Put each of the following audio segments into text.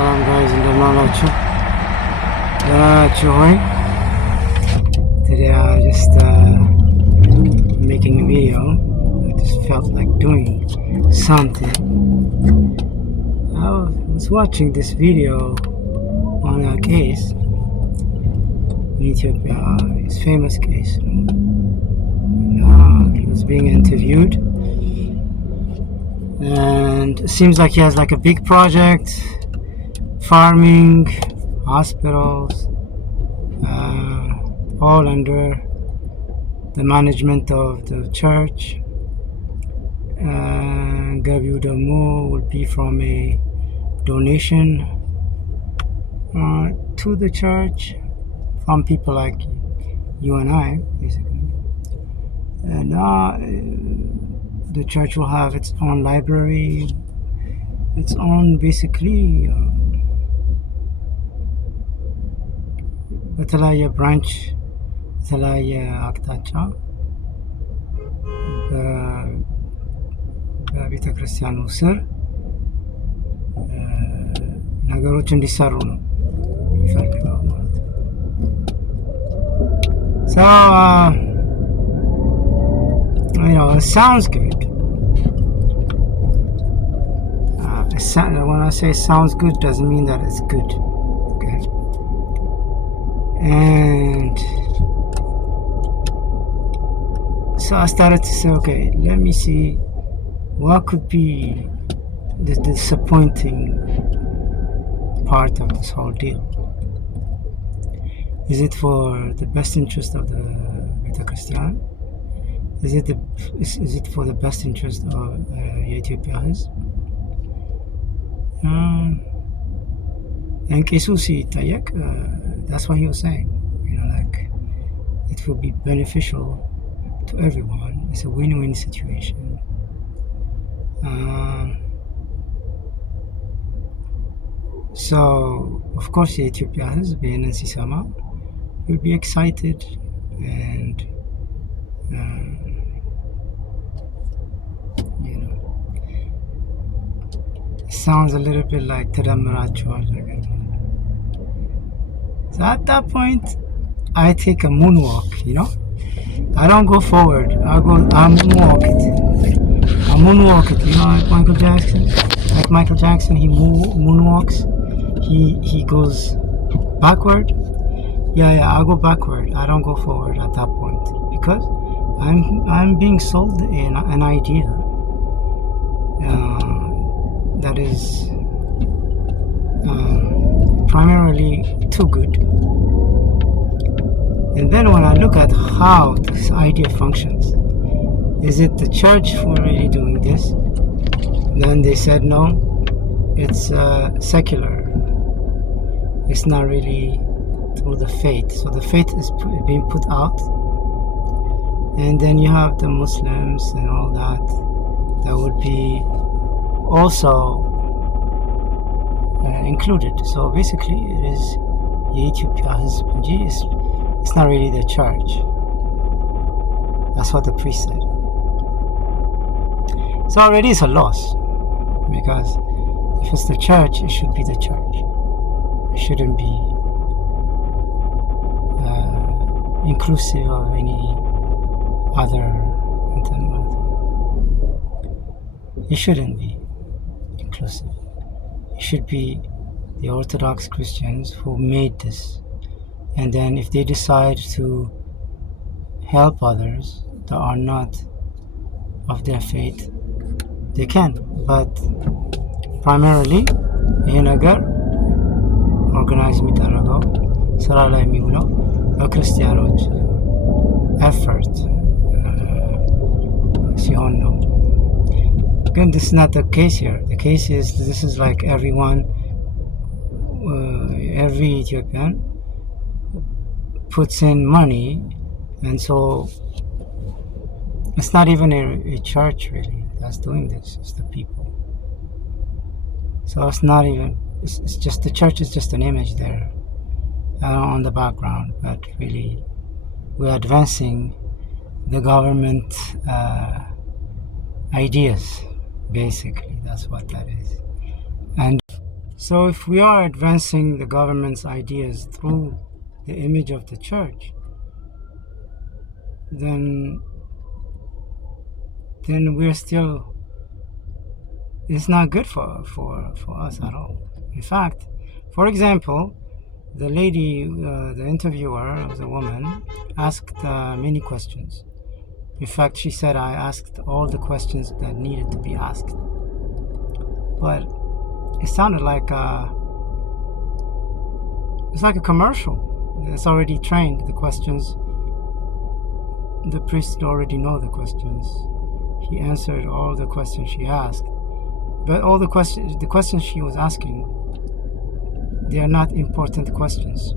ሰላም ጋይዝ እንደምን አላችሁ? ደህና ናችሁ ሆይ? Today I just making a video. I just felt like doing something. I was watching this video on a case in Ethiopia. It's a famous case. And, he was being interviewed, and it seems like he has like a big project, farming, hospitals, all under the management of the church. Gabiu Damo will be from a donation to the church from people like you and I, basically. And the church will have its own library, its own basically በተለያየ ብራንች በተለያየ አቅጣጫ በቤተ ክርስቲያኑ ስር ነገሮች እንዲሰሩ ነው የሚፈልገው ማለት ነው። So it sounds good. When I say sounds good, doesn't mean that it's good. Okay. And so I started to say, okay, let me see what could be the disappointing part of this whole deal. Is it for the best interest of the Beta Christian? Is it for the best interest of Ethiopia? And Kesu Tayak, that's what he was saying. Like it will be beneficial to everyone. It's a win-win situation. So, of course, Ethiopia has been in Sisama. Will be excited and it sounds a little bit like Tadamarachual. So at that point, I take a moonwalk. I don't go forward. I moonwalk it. I moonwalk it. Like Michael Jackson. He moonwalks. He goes backward. Yeah, I go backward. I don't go forward at that point because I'm being sold an idea that is primarily too good. And then when I look at how this idea functions, is it the church who are really doing this? Then they said no, it's secular. It's not really through the faith. So the faith is being put out, and then you have the Muslims and all that would be also included. So basically it is Ethiopia. It's not really the church. That's what the priest said. So already it's a loss, because if it's the church, it should be the church. It shouldn't be inclusive of any other. It shouldn't be inclusive. It should be the Orthodox Christians who made this, and then if they decide to help others that are not of their faith, they can. But primarily ይሄ ነገር ኦርጋናይዝ የሚደረገው ስራ ላይ የሚውለው በክርስቲያኖች ኤፈርት ሲሆን ነው። Again, this is not the case here. The case is this is like everyone, every Ethiopian puts in money, and so it's not even a church really that's doing this. It's the people. So it's not even. It's just the church is just an image there on the background, but really we're advancing the government ideas. Basically, that's what that is. And So if we are advancing the government's ideas through the image of the church, then we're still, it's not good for us at all. In fact, for example, the lady, the interviewer, was a woman, asked many questions. In fact, she said, I asked all the questions that needed to be asked. But it sounded like it's like a commercial. It's already trained. The questions, the priest already know the questions. He answered all the questions she asked. But all the questions she was asking, they are not important questions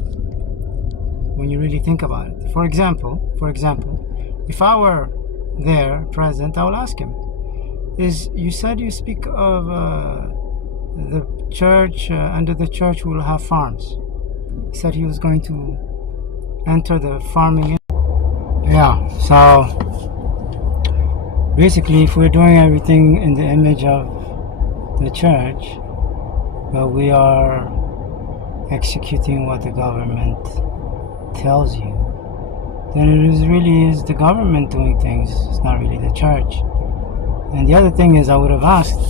when you really think about it. For example, if I were there present, I will ask him, you said you speak of the church, under the church we will have farms. He said he was going to enter the farming. Yeah, so basically if we're doing everything in the image of the church, but we are executing what the government tells you, then it really is the government doing things. It's not really the church. And the other thing is, I would have asked,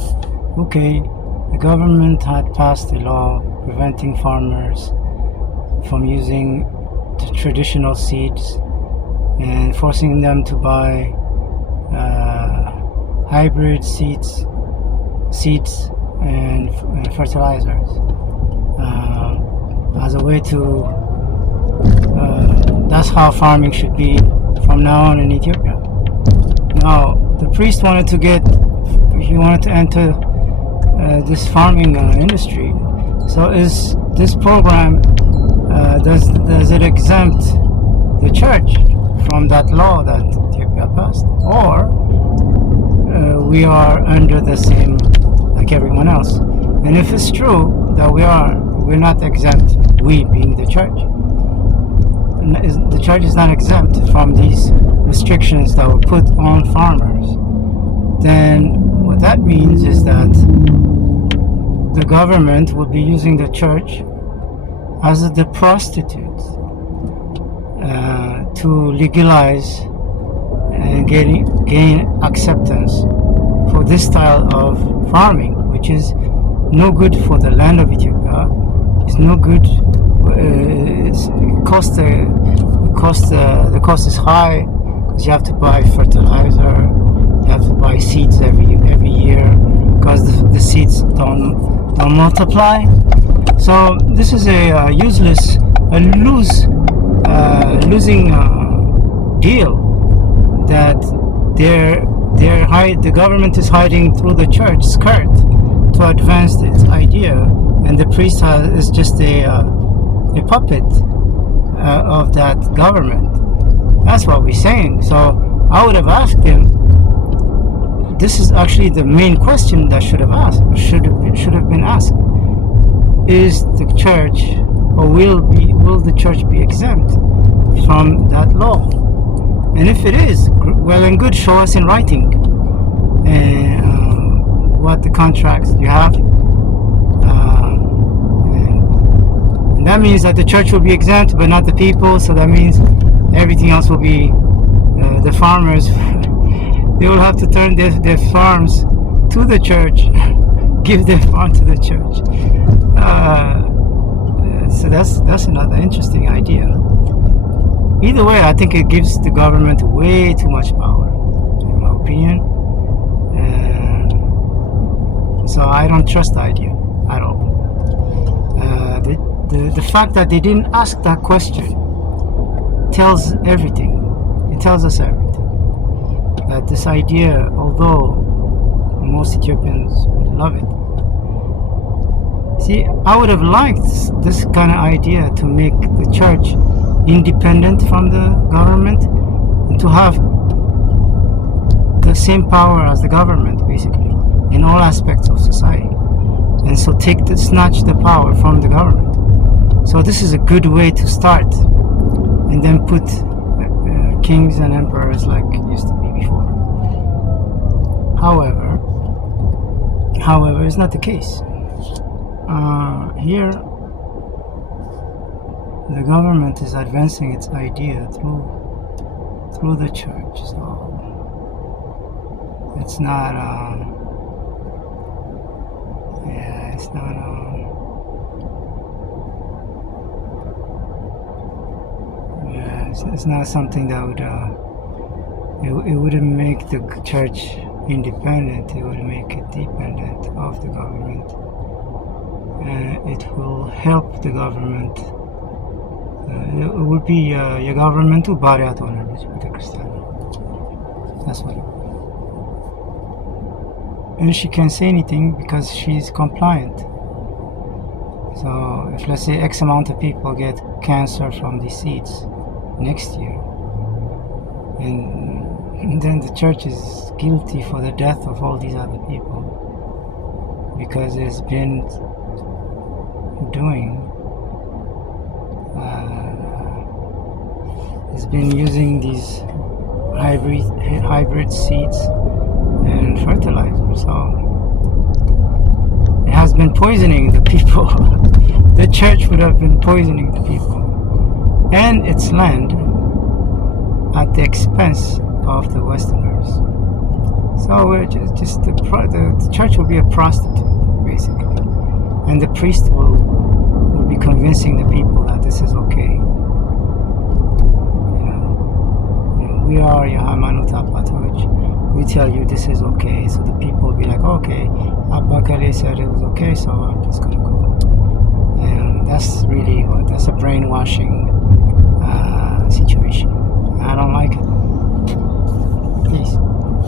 okay, the government had passed a law preventing farmers from using the traditional seeds and forcing them to buy hybrid seeds and fertilizers as a way to that's how farming should be from now on in Ethiopia. Now the priest wanted to enter this farming industry. So is this program, does it exempt the church from that law that Ethiopia passed, or we are under the same like everyone else? And if it's true that we're not exempt, we being the church, the church is not exempt from these restrictions that were put on farmers, then what that means is that the government would be using the church as the prostitute to legalize and gain acceptance for this style of farming, which is no good for the land of Ethiopia. It's no good. The cost is high because you have to buy fertilizer, you have to buy seeds every year because the seeds don't multiply. So this is a losing deal that the government is hiding through the church skirt to advance its idea, and the priest is just a puppet of that government. That's what we're saying. So I would have asked him, this is actually the main question that should have been asked. Is the church, or will the church be exempt from that law? And if it is, well and good, show us in writing what the contracts you have. And that means that the church will be exempt, but not the people. So that means everything else will be the farmers. They will have to turn their farms to the church, give their farm to the church. So that's another interesting idea. Either way, I think it gives the government way too much power, in my opinion. So I don't trust the idea at all. The fact that they didn't ask that question tells everything. It tells us everything. That this idea, although most Ethiopians would love it. See, I would have liked this kind of idea to make the church independent from the government and to have the same power as the government, basically, in all aspects of society. And so snatch the power from the government. So this is a good way to start, and then put kings and emperors like it used to be before. However, it's not the case. Here, the government is advancing its idea through the church, so it's not. Yeah, it's not. Yeah, it's not something that would. It wouldn't make the church independent. It would make it dependent of the government. It will help the government. It would be የጋቨርንመንቱ ባሪያ ትሆናለች ቤተክርስቲያን. That's what. And she can say anything because she's compliant. So if let's say X amount of people get cancer from these seeds next year, and then the church is guilty for the death of all these other people because it's been doing it's been using these hybrid seeds and fertilizer, so it has been poisoning the people. The church would have been poisoning the people and its land at the expense of the Westerners. So we're just the church will be a prostitute basically, and the priest will be convincing the people that this is okay. We are የሃይማኖት አባቶች. We tell you this is okay, so the people will be like, okay, Abba Kale said it was okay, so I'm just gonna go. And that's a brainwashing